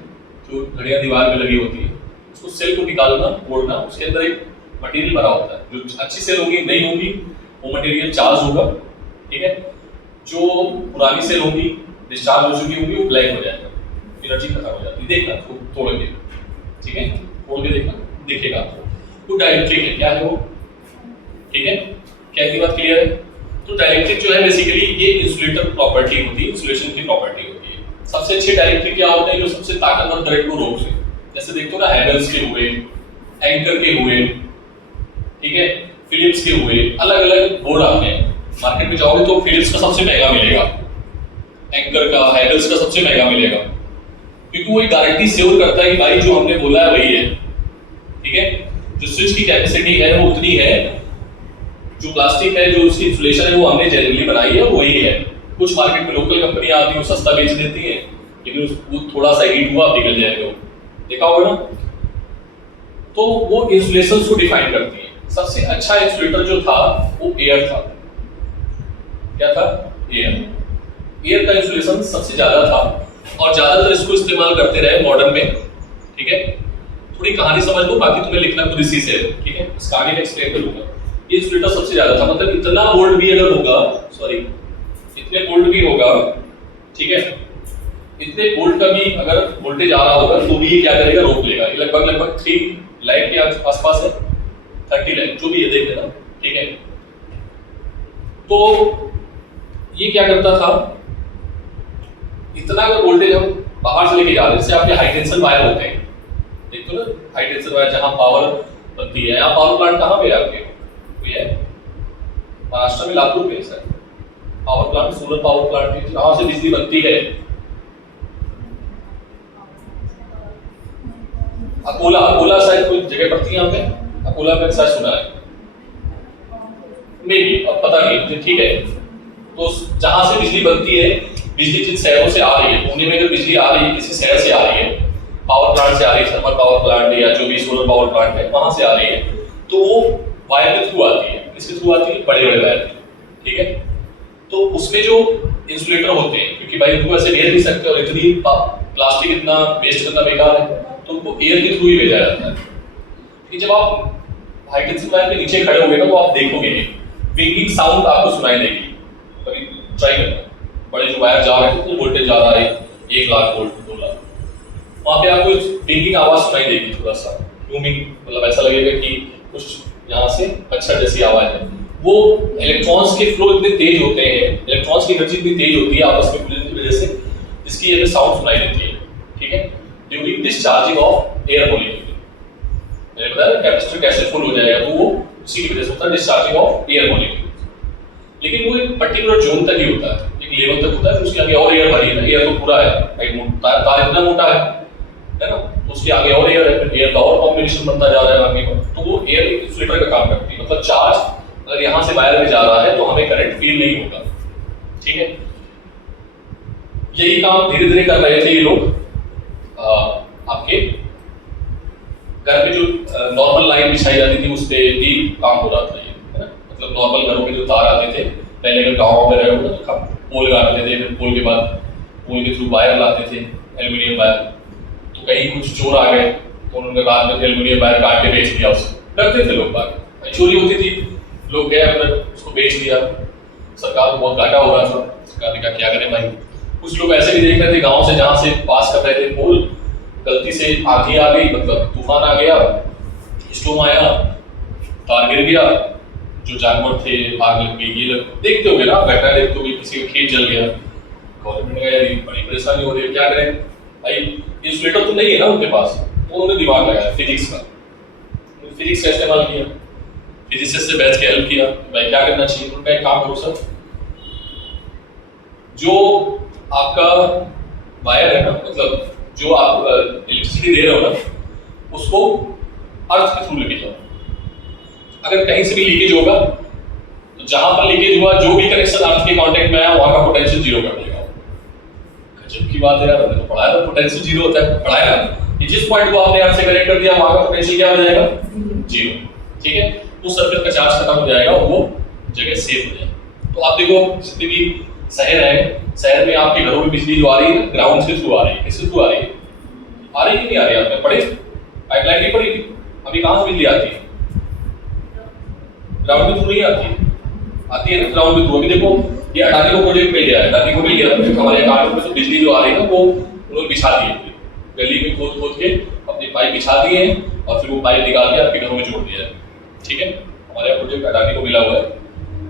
जो घड़ियां दीवार में लगी होती है, उसको सेल को निकालना, तोड़ना, उसके अंदर एक मटेरियल भरा होता है। जो अच्छी सेल होगी, नहीं होगी, वो मटेरियल चार्ज होगा, ठीक है। जो पुरानी सेल होगी, डिस्चार्ज हो चुकी होगी, वो ब्लैक हो जाएगा, एनर्जी खत्म हो जाती है। देखना तोड़ के, ठीक है, तोड़ के देखना, दिखेगा आपको। तो डाइलेक्ट्रिक है, क्या है वो, ठीक है। क्या की बात क्लियर है? तो डाइलेक्ट्रिक जो है बेसिकली ये इंसुलेटर प्रॉपर्टी होती है, इंसुलेशन की प्रॉपर्टी होती है। सबसे अच्छे डाइलेक्ट्रिक क्या होते हैं? जो सबसे ताकतवर करंट को रोक ले, जैसे देखते हो ना हैवेल्स के हुए, एंकर के हुए, ठीक है, फिलिप्स के हुए, अलग अलग बोर्ड आते हैं। मार्केट में जाओगे तो फिलिप्स का सबसे महंगा मिलेगा, एंकर का, हैवेल्स का सबसे महंगा मिलेगा, क्योंकि वो एक गारंटी श्योर करता है कि भाई जो हमने बोला है वही है, ठीक है। जो स्विच की कैपेसिटी है वो उतनी है, जो प्लास्टिक है, जो उसकी इंसुलेशन है, वो हमने जेन्युइनली बनाई है, वही है। कुछ मार्केट में लोकल कंपनी आती है, वो सस्ता बेच देती है, लेकिन वो थोड़ा सा हीट हुआ निकल जाएगा, देखा होगा ना। तो वो इंसुलेशन को डिफाइन करती है। सबसे अच्छा इंसुलेटर जो था वो एयर था। क्या था? एयर का इंसुलेशन सबसे ज्यादा था, और ज्यादातर इसको इस्तेमाल करते रहे मॉडर्न में, ठीक है। थोड़ी कहानी समझ लो, बाकी तुम्हें लिखना खुद इसी से, ठीक है। इस कहानी में एक्सप्लेन करूंगा। ये इंसुलेटर सबसे ज्यादा था, मतलब इतना वोल्ट भी अगर होगा, सॉरी इतने वोल्ट भी होगा, ठीक है, इतने वोल्ट का भी अगर वोल्टेज आ रहा होगा तो भी ये क्या करेगा, रोक लेगा। ये लगभग 3 लाइट के आसपास है, 30 लाइट जो भी है, देख लेना, ठीक है। तो ये क्या करता था, इतना अगर वोल्टेज हम बाहर से लेके जा रहे हैं, जैसे आपके हाई टेंशन वायर होते हैं, देखो ना हाई टेंशन वायर जहां पावर बनती है। यहाँ पावर प्लांट कहाँ पे है आपके? कोई है? महाराष्ट्र में लातूर में sir power plant, solar power plant है, जहां से बिजली बनती है। अकोला शायद कोई जगह पड़ती है यहाँ पे, अकोला में शायद सुना है, मे बी, अब पता नहीं, ठीक है। तो जहां से बिजली बनती है, बिजली जिन शहरों से आ रही है, पुणे में अगर बिजली आ रही है, किसी शहर से आ रही है, पावर प्लांट से आ रही है, थर्मल पावर प्लांट या जो भी सोलर पावर प्लांट है, वहां से आ रही है, तो वो वायर के थ्रू आती है। इसके थ्रू आती है बड़े बड़े वायर, ठीक है। तो उसमें जो इंसुलेटर होते हैं, क्योंकि भाई उनको ऐसे भेज नहीं सकते, और इतनी प्लास्टिक इतना वेस्ट करना बेकार है, तो उनको एयर के थ्रू ही भेजा जाता है। कि जब आप हाई टेंशन वायर के नीचे खड़े होगे ना, तो आप देखोगे विंगिंग साउंड आपको सुनाई देगी। कभी ट्राई करना, बड़े जो वायर जा रहे हैं तो वोल्टेज जा रहा है 1 लाख वोल्ट, 2 लाख, वहां पे आपको विंगिंग आवाज सुनाई देगी, थोड़ा सा ह्यूमिंग, मतलब ऐसा लगेगा कि कुछ यहाँ से मच्छर जैसी आवाज है। वो इलेक्ट्रॉन्स के फ्लो इतने तेज होते हैं, इलेक्ट्रॉन्स की एनर्जी इतनी तेज होती है आपस में मिलने की वजह से, जिसकी हमें साउंड सुनाई देती है, ठीक है, during discharging of air molecule. मैंने बताया कैपेसिटर कैसे फुल हो जाएगा, तो वो उसी की वजह से होता है, डिस्चार्जिंग ऑफ एयर मॉलिक्यूल। लेकिन वो एक पर्टिकुलर जोन तक ही होता है, एक लेवल तक होता है, उसके आगे और एयर भरी है, एयर तो पूरा है, तार इतना मोटा है ना, तो उसके आगे और एयर है, एयर का और कॉम्बिनेशन बनता जा रहा है आगे, तो वो एयर इंसुलेटर का काम करती है। मतलब चार्ज अगर यहाँ से वायर में जा रहा है तो हमें करंट फील नहीं होगा, ठीक है। यही काम धीरे धीरे कर रहे थे ये लोग। आपके घर में जो नॉर्मल लाइन बिछाई जाती थी, उस पे भी काम हो रहा था ये, है ना। मतलब नॉर्मल घरों में जो तार आते थे, पहले अगर गाँव में रहे हो तो पोल गाड़ते थे, फिर पोल के बाद पोल के थ्रू वायर लाते थे, एल्यूमिनियम वायर। तो कहीं कुछ चोर आ गए तो उन्होंने बाद में एल्यूमिनियम वायर काट के बेच दिया, उसको करते थे लोग, बात चोरी होती थी, लोग गए अपने उसको बेच दिया, सरकार को बहुत घाटा हो रहा था, सरकार ने कहा क्या करें भाई। कुछ लोग ऐसे भी देख रहे थे गांव से, जहां से पास कर रहे थे पोल, गलती से आंधी आ गई, मतलब तूफान आ गया, स्टॉर्म आया, तार गिर गया, जो जानवर थे आग लग गई। ये देखते होगे ना, घटना देखते होगे, किसी का खेत जल गया, गवर्नमेंट का यार बड़ी परेशानी हो रही है, क्या करें भाई। इंसुलेटर तो नहीं है ना उनके पास, तो उन्होंने दिमाग लगाया फिजिक्स का, फिजिक्स का इस्तेमाल किया, फिजिसिस्ट से बैठ के हेल्प किया, भाई क्या करना चाहिए। उनका एक काम करो सर, जो आपका वायर है ना, मतलब जो आप इलेक्ट्रिसिटी दे रहे हो ना, उसको अर्थ के थ्रू लेके जाओ। अगर कहीं से भी लीकेज होगा तो जहां पर लीकेज हुआ जो भी कनेक्शन अर्थ के कांटेक्ट में आया वहां का पोटेंशियल जीरो कर देगा। गजब की बात है यार, हमने तो पढ़ाया था पोटेंशियल जीरो होता है, पढ़ाया ना कि जिस पॉइंट को आपने अर्थ से कनेक्ट कर दिया वहां का पोटेंशियल क्या हो जाएगा, जीरो। ठीक है, उस सर्किट का चार्ज खत्म हो जाएगा, वो जगह सेफ हो जाएगी। तो आप देखो जितने भी शहर है, शहर में आपके घरों में बिजली जो आ रही है ग्राउंड से थ्रू आ रही है, किसके थ्रू आ रही है, आ रही है कि नहीं आ रही है? आपने पढ़े पाइपलाइन नहीं पढ़ी? अभी कहां से बिजली आती है? ग्राउंड के थ्रू नहीं आती है ना, ग्राउंड के थ्रू। अभी देखो ये अडानी को प्रोजेक्ट मिल गया है, अडानी को मिल गया हमारे अकाउंट में से बिजली जो आ रही है ना वो उन्होंने बिछा दी है, गली में खोद के अपनी पाइप बिछा दिए हैं और फिर वो पाइप निकाल के आपके घरों में जोड़ दिया है। ठीक है, हमारे यहाँ प्रोजेक्ट अडानी को मिला हुआ है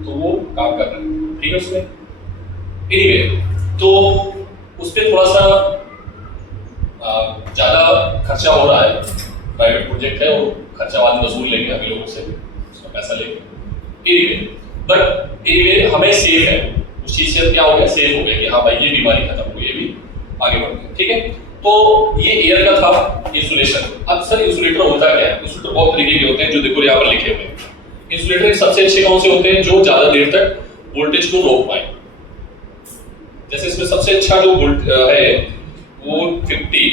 तो वो काम कर रहे हैं। ठीक है, उसमें एनीवे तो उस पर थोड़ा सा ज्यादा खर्चा हो रहा है, प्राइवेट प्रोजेक्ट है, वो खर्चा बाद में वसूल लेंगे अभी लोगों से, उसका पैसा लेंगे। एनीवे बट एनीवे हमें सेफ है, उस चीज से क्या हो गया, सेफ हो गया कि हाँ भाई ये बीमारी खत्म हुई, ये भी आगे बढ़ गया। ठीक है, तो ये एयर का था इंसुलेशन। अब सर इंसुलेटर होता क्या है? इंसुलेटर बहुत तरीके के होते हैं जो देखो यहाँ पर लिखे हुए हैं। इंसुलेटर सबसे अच्छे कौन से होते हैं? जो ज्यादा देर तक वोल्टेज को रोक पाए। जैसे इसमें सबसे अच्छा जो है वो 50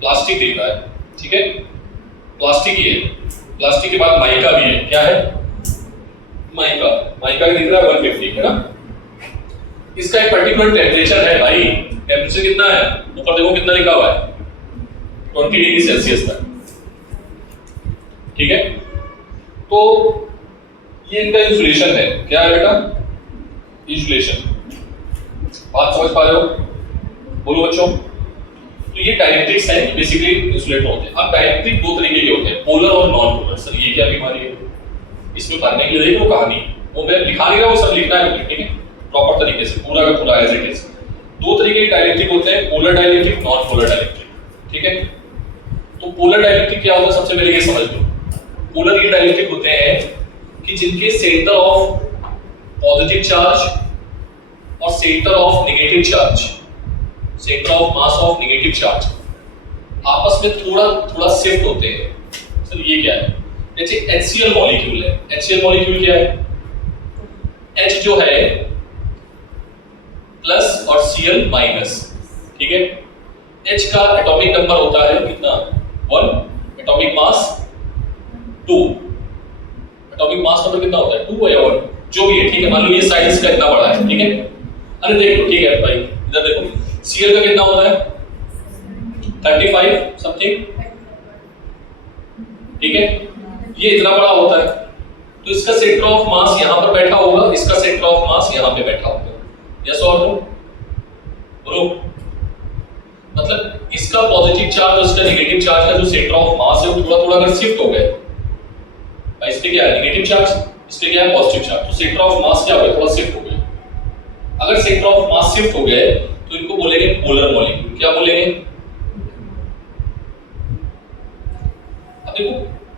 प्लास्टिक दिख रहा है। ठीक है, प्लास्टिक ही है, प्लास्टिक के बाद माइका भी है। क्या है? माइका, माइका दिख रहा है 150 है ना। इसका एक पर्टिकुलर टेम्परेचर है भाई, टेम्परेचर कितना है? ऊपर देखो कितना लिखा हुआ है, 20 डिग्री सेल्सियस तक। ठीक है, तो ये इनका इंसुलेशन है। क्या है बेटा? इंसुलेशन। बात समझ पा रहे हो? बोलो बच्चों। तो ये डाइलेक्ट्रिक्स है, बेसिकली इंसुलेटर होते हैं। अब डाइलेक्ट्रिक दो तरीके के होते हैं, पोलर और नॉन पोलर। सर ये क्या बीमारी है? इसमें पढ़ने के लिए वो कहानी वो मैं लिखा नहीं रहा, वो सब लिखना है। ठीक है, प्रॉपर तरीके से पूरा का पूरा एज इट इज। दो तरीके के डाइलेक्ट्रिक होते हैं, polar dielectric, non polar dielectric. ठीक है, तो पोलर डाइलेक्ट्रिक क्या होता है सबसे पहले ये समझ लो। पोलर ये डाइलेक्ट्रिक होते हैं कि जिनके सेंटर ऑफ पॉजिटिव चार्ज और centre of negative charge, centre of mass of negative charge आपस में थोड़ा थोड़ा शिफ्ट होते हैं। सर ये क्या है? जैसे HCl मॉलिक्यूल है। HCl मॉलिक्यूल क्या है? H जो है प्लस और Cl माइनस। ठीक है, H का एटॉमिक नंबर होता है कितना? 1, atomic mass 2। Atomic mass number कितना होता है? 2 या 1 जो भी है। ठीक है, मान लो ये साइज का इतना बड़ा है। ठीक है, अरे देख लो, ठीक है भाई इधर देखो, Cl का कितना होता है? 35 समथिंग। ठीक है, ये इतना बड़ा होता है, तो इसका सेंटर ऑफ मास यहां पर बैठा होगा, इसका सेंटर ऑफ मास यहां पे बैठा होगा। यस और नो? बोलो। मतलब इसका पॉजिटिव चार्ज और इसका नेगेटिव चार्ज का जो सेंटर ऑफ मास है वो थोड़ा थोड़ा अगर शिफ्ट हो गए, इस पे क्या है? नेगेटिव चार्ज, इस पे क्या है? Positive charge. तो सेंटर ऑफ मास क्या हो गया? थोड़ा शिफ्ट हो गया। अगर सेंटर ऑफ मास शिफ्ट हो गए तो इनको बोलेंगे पोलर मॉलिक्यूल। क्या बोलेंगे? अब देखो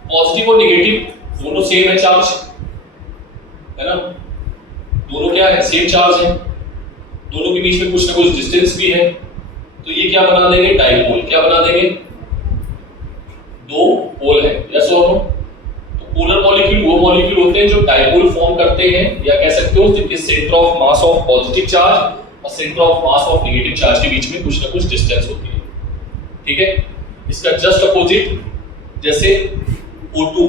पॉजिटिव और नेगेटिव दोनों सेम है चार्ज, है ना, दोनों क्या है? सेम चार्ज है, दोनों के बीच में कुछ ना कुछ डिस्टेंस भी है, तो ये क्या बना देंगे? डाइपोल। क्या बना देंगे? दो पोल है। यस और नो? तो पोलर मॉलिक्यूल वो मॉलिक्यूल होते हैं जो डाइपोल फॉर्म करते हैं, या कह सकते हो जिनके centre of mass of positive charge और centre of mass of negative charge के बीच में कुछ ना कुछ डिस्टेंस होती है। ठीक है, इसका जस्ट अपोजिट जैसे O2,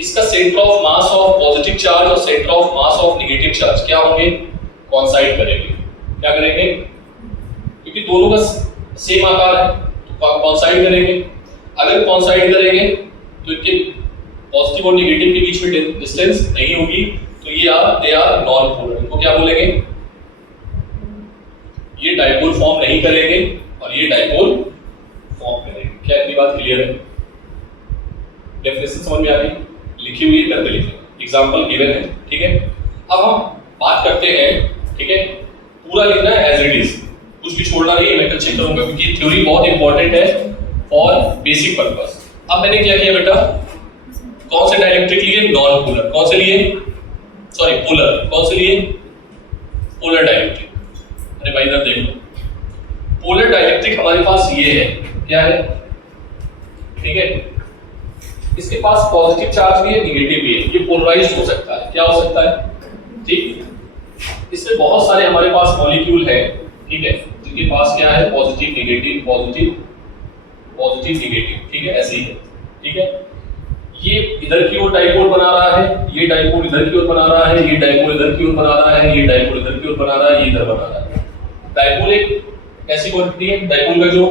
इसका centre of mass of positive charge और centre of mass of negative charge क्या होंगे? कॉन्साइड करेंगे। क्या करेंगे? क्योंकि दोनों का सेम आकार है तो कॉन्साइड करेंगे। अगर कॉन्साइड करेंगे तो इनके पॉजिटिव और नेगेटिव के बीच में डिस्टेंस नहीं होगी, तो ये दे आर नॉन पोलर। इनको क्या बोलेंगे? ये डाइपोल फॉर्म नहीं करेंगे और ये डाइपोल फॉर्म करेंगे। क्या इतनी बात क्लियर है? डेफिनेशन समझ में आ गई? लिखी हुई है, कर पे लिखें, एग्जांपल गिवन है। ठीक है, अब हम बात करते हैं। ठीक है, पूरा लिखना है एज इट इज, कुछ भी छोड़ना नहीं है। मैं कल चेक करूंगा क्योंकि थ्योरी बहुत इंपॉर्टेंट है फॉर बेसिक पर्पस। अब मैंने क्या किया बेटा? कौन से डाइलेक्ट्रिक लिए? Non polar. कौन से लिए? Sorry polar. कौन से लिए? Polar dielectric. अरे भाई इधर देख लो, पोलर डाइलेक्ट्रिक हमारे पास ये है। क्या है? ठीक है, इसके पास पॉजिटिव चार्ज भी है, निगेटिव भी है, ये पोलराइज्ड हो सकता है। क्या हो सकता है? ठीक, इसमें बहुत सारे हमारे पास मॉलिक्यूल है, ठीक है, जिनके पास क्या है, positive negative, positive positive negative, ठीक है, ऐसे ही है, ठीक है। ये इधर की ओर डाइपोल बना रहा है, ये डाइपोल इधर की ओर बना रहा है, ये डाइपोल इधर की ओर बना रहा है, ये डाइपोल इधर की ओर बना रहा है, ये इधर बना रहा है। डाइपोल एक ऐसी क्वांटिटी है, डाइपोल का जो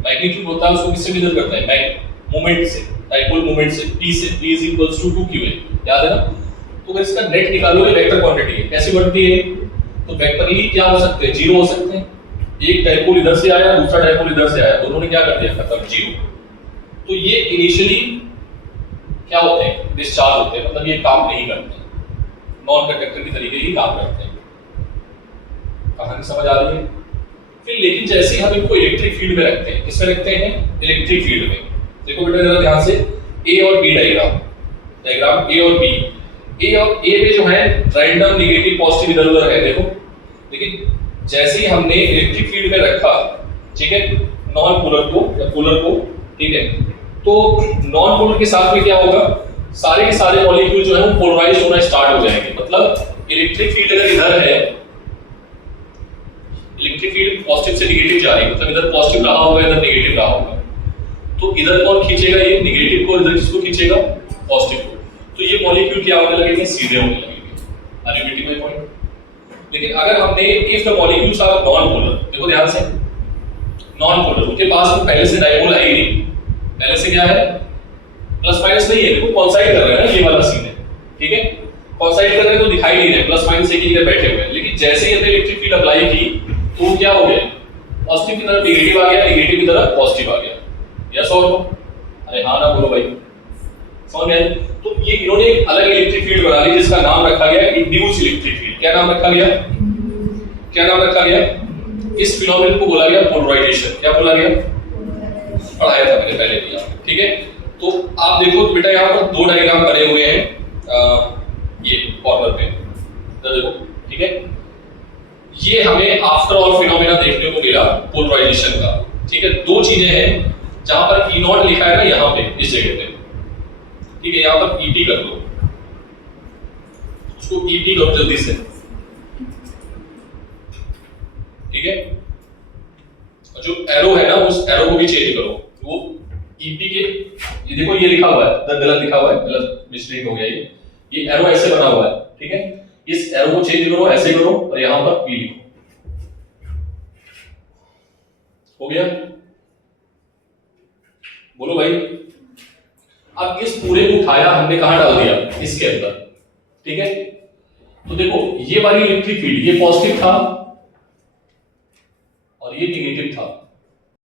मैग्नीट्यूड होता है उसको किससे मेजर करते हैं? मोमेंट से, डाइपोल मोमेंट से, p से, p = 2qa, याद है ना। तो अगर इसका नेट निकालोगे, वेक्टर क्वांटिटी है, कैसी क्वांटिटी है? तो वेक्टरली क्या हो सकते हैं? जीरो हो सकते हैं। एक डाइपोल इधर से आया, दूसरा डाइपोल इधर से आया, दोनों ने क्या कर दिया? खत्म, जीरो। तो ये इनिशियली क्या होते हैं? डिस्चार्ज होते हैं, मतलब ये काम नहीं करते, नॉन कंडक्टर की तरीके ही काम करते हैं। कहानी समझ आ रही है? फिर लेकिन जैसे ही हम इनको इलेक्ट्रिक फील्ड में रखते हैं, किसमें रखते हैं? इलेक्ट्रिक फील्ड में। देखो बेटा जरा ध्यान से, ए और बी डायग्राम ए और बी। ए और ए में जो है रैंडम नेगेटिव पॉजिटिव इधर उधर है, देखो। लेकिन जैसे ही हमने इलेक्ट्रिक फील्ड में रखा, ठीक है, नॉन पोलर को या पोलर को, ठीक है, तो नॉन पोलर के साथ में क्या होगा? सारे के सारे मॉलिक्यूल जो है वो पोलराइज होना स्टार्ट हो जाएंगे। मतलब इलेक्ट्रिक फील्ड अगर इधर है, इलेक्ट्रिक फील्ड पॉजिटिव से नेगेटिव जा रही है, मतलब इधर पॉजिटिव रहा होगा, इधर नेगेटिव रहा होगा, तो इधर कौन खींचेगा? ये नेगेटिव को, इधर किसको खींचेगा? पॉजिटिव को। तो ये मॉलिक्यूल क्या होने लगेंगे? सीधे होने लगेंगे। Are you getting my point? लेकिन अगर हमने if the molecules are non polar, देखो ध्यान से, नॉन पोलर, उनके पास में पहले से डाइपोल है ही नहीं, पहले से क्या है? प्लस माइनस नहीं है, देखो कॉन्साइड कर रहे हैं ना, ये वाला सीन है, ठीक है, कॉन्साइड कर रहे हैं तो दिखाई नहीं रहे, प्लस माइनस एक ही जगह बैठे हुए हैं। लेकिन जैसे ही हमने इलेक्ट्रिक फील्ड अप्लाई की तो क्या हो गया? पॉजिटिव की तरफ नेगेटिव आ गया, नेगेटिव की तरफ पॉजिटिव आ गया। यस और नो? अरे हाँ ना बोलो भाई, समझ में? तो ये इन्होंने एक अलग इलेक्ट्रिक फील्ड बना ली जिसका नाम रखा गया इंड्यूस इलेक्ट्रिक फील्ड। क्या नाम रखा गया? क्या नाम रखा गया? इस फिनोमेनन को बोला गया पोलराइजेशन। क्या बोला गया? पढ़ाया था मैंने पहले भी, ठीक है। तो आप देखो तो बेटा यहाँ पर दो डायग्राम बने हुए हैं, ये कॉर्नर पे, इधर देखो, ठीक है। ये हमें आफ्टर ऑल फिनोमेना देखने को मिला पोलराइजेशन का, ठीक है। दो चीजें हैं, जहां पर ई नॉट लिखा है ना, यहाँ पे इस जगह पे, ठीक है, यहाँ पर ईटी कर दो, उसको ईटी करो जल्दी से, ठीक है। और जो एरो है ना, उस एरो को भी चेंज करो, वो ईपी के, ये देखो ये लिखा हुआ है, गलत लिखा हुआ है, गलत मिस्टेक हो गया ये एरो ऐसे बना हुआ है, ठीक है। इस एरो को चेंज करो, ऐसे करो, और यहां पर पी लिखो, हो गया? बोलो भाई। अब इस पूरे को उठाया हमने, कहां डाल दिया? इसके अंदर, ठीक है। तो देखो ये वाली इलेक्ट्रिक फील्ड, ये पॉजिटिव था और ये नेगेटिव था,